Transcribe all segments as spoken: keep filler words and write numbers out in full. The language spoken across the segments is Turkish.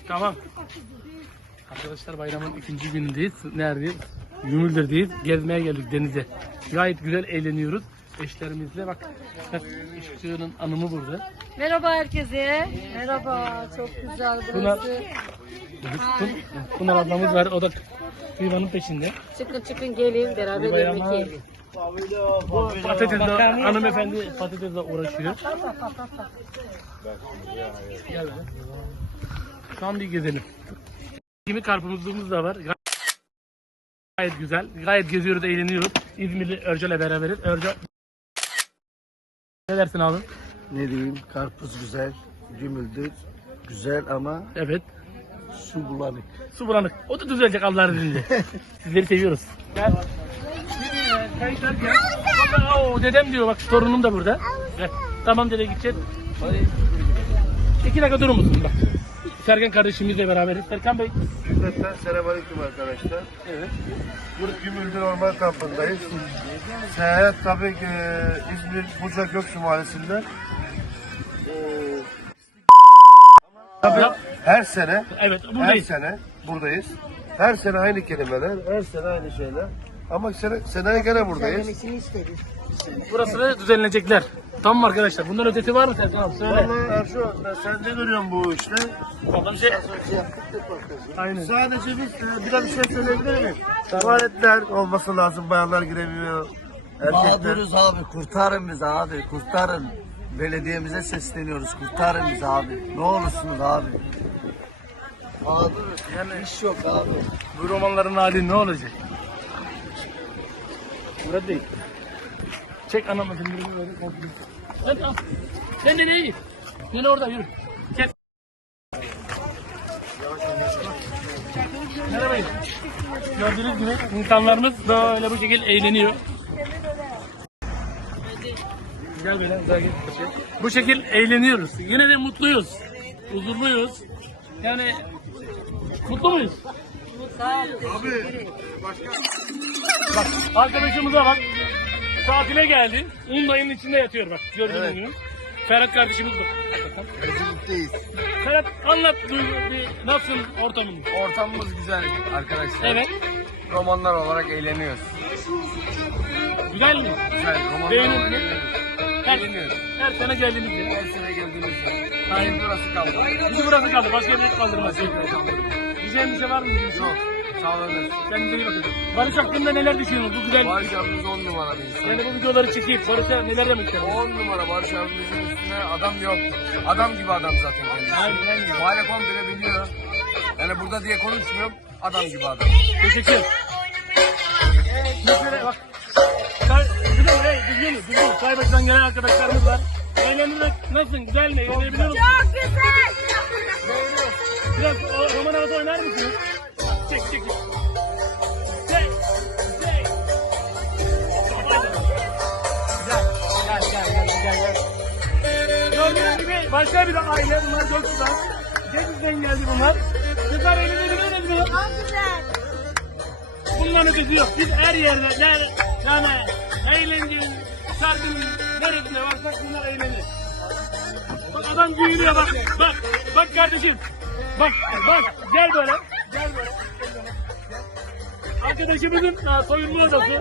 Tamam. Arkadaşlar bayramın ikinci günündeyiz. Neredeyiz? Gümüldür'deyiz. Gezmeye geldik denize. Gayet güzel eğleniyoruz. Eşlerimizle bak. Işıkçı'nın anımı burada. Merhaba herkese. Merhaba. Çok güzel Bunlar, burası. Bunlar ablamız var. O da kıymanın peşinde. Çıkın çıkın gelin beraber Bu yemek bayanlar- yiyelim. Bu patatesle, hanımefendi patatesle uğraşıyor. Gel be. Şu an bir gezelim. Kimi karpuzluğumuz da var. Gayet güzel. Gayet geziyoruz, eğleniyoruz. İzmirli Örcel'le beraberiz. Örcel. Ne dersin abi? Ne diyeyim, karpuz güzel, gümüldür güzel ama Evet. su bulanık. Su bulanık. O da düzelecek Allah'ın izniyle. Sizleri seviyoruz. Gel. Kayıtlarken. Oo, dedem diyor bak, torunum da burada. Gel. Tamam dede, gideceğiz. İki dakika durur musun bak. Serkan kardeşimizle beraberiz. Serkan Bey. Cümleten selamünaleyküm arkadaşlar. Evet. Burada Gümüldür Orman Kampı'ndayız. Seyahat tabii ki e, İzmir Bursa Göksu Mahallesi'nde. E, tabii Ya- her sene, Evet, her buradayız. sene buradayız. Her sene aynı kelimeler, her sene aynı şeyler. Ama sene, seneye gene buradayız. Burası da düzenlenecekler. Tamam mı arkadaşlar? Bundan ötesi var mı Serkan abi? Söyle. Vallahi Erşo, ben sen ne görüyorsun bu işte? Vallahi şey. Aynen. Sadece biz e, biraz bir şey söyleyebilir miyim? Tuvaletler olması lazım, bayanlar giremiyor. Erkekler. Mağduruz abi, kurtarın bizi abi, kurtarın. Belediyemize sesleniyoruz, kurtarın bizi abi. Ne olursunuz abi. Mağduruz, yani iş yok abi. Bu romanların hali ne olacak? Burada değil. Çek anamızın birini böyle komple. Sen al. Sen nereye git? Sen orada yürü. Kes. Merhaba. Gördüğünüz gibi insanlarımız böyle bu şekilde eğleniyor. Gel böyle, gel gel. Bu şekil eğleniyoruz. Yine de mutluyuz. Huzurluyuz. Yani mutlu muyuz? Bak arkadaşımıza bak. Tatile geldi. Unlayın içinde yatıyor bak. Gördüğünüz gibi. Ferhat kardeşimiz bu. Birlikteyiz. Ferhat anlat duygu, bir nasıl ortamın? Ortamımız güzel arkadaşlar. Evet. Romanlar olarak eğleniyoruz. Güzel mi? Güzel romanlar Beğendin olarak mi? eğleniyoruz. Her, Eğleniyoruz. her sene geldiğimizde. Her sene geldiğimizde. Aynen. Burası kaldı. Bizi burası kaldı. Başka yerine kaldırmaz. Diyeceğim bir şey var mı? Çok. Sağ olun. Kendinize iyi bakın. Barış hakkında neler düşünüyorsunuz? Bu güzel. Barış abimiz on numara bir insan. Yani bu videoları çekip Barış'a neler demek istersiniz? on numara Barış abimizin üstüne adam yok. Adam gibi adam zaten kendisi. Aynen, aynen. Mahalle komple biliyor. Yani burada diye konuşmuyorum. Adam gibi adam. Teşekkür ederim. Mesela bak. Kay, düzgün, hey, düzgün, düzgün. Kaybetsen gelen arkadaşlarımız var. Eğlenmek nasılsın? Güzel mi? Eğlenebiliyor musun? Çok güzel. Biraz o, roman havası oynar mısınız? Çek, çek, çek. Çek, çek. Haydi. Güzel. Gel, gel, gel, gel, gel. Gördüğünüz gibi başka bir aile. Bunlar çok güzel. Denizden geldi bunlar. Kızlar eğlenebiliyor mu? Çok güzel. Bunların ötesi yok. Biz her yerde, yani, yani eğlencenin, şarkının neresinde varsak bunlar eğlenir. Bak adam giyiniyor bak. Bak, bak kardeşim. Bak, bak. Gel böyle. Gel böyle. Gel böyle. Arkadaşımızın ha, soyunma odası.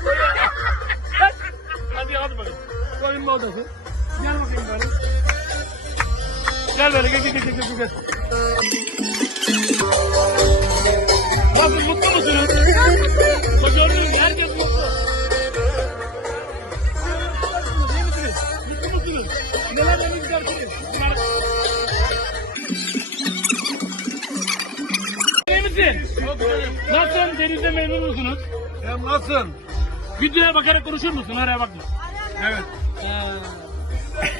Hadi hadi bakalım. Soyunma odası. Gel bakayım böyle. Gel böyle, gel gel gel gel gel. Nasıl, mutlu musunuz? Bak gördünüz mü? Herkes mutlu. İyi misiniz? Mutlu musunuz? Neler demek istersiniz? İyi misin? Nasılsın? Denizde memnun musunuz? Hem nasılsın? Videoya bakarak konuşur musun? Oraya bakma. Evet. Ee,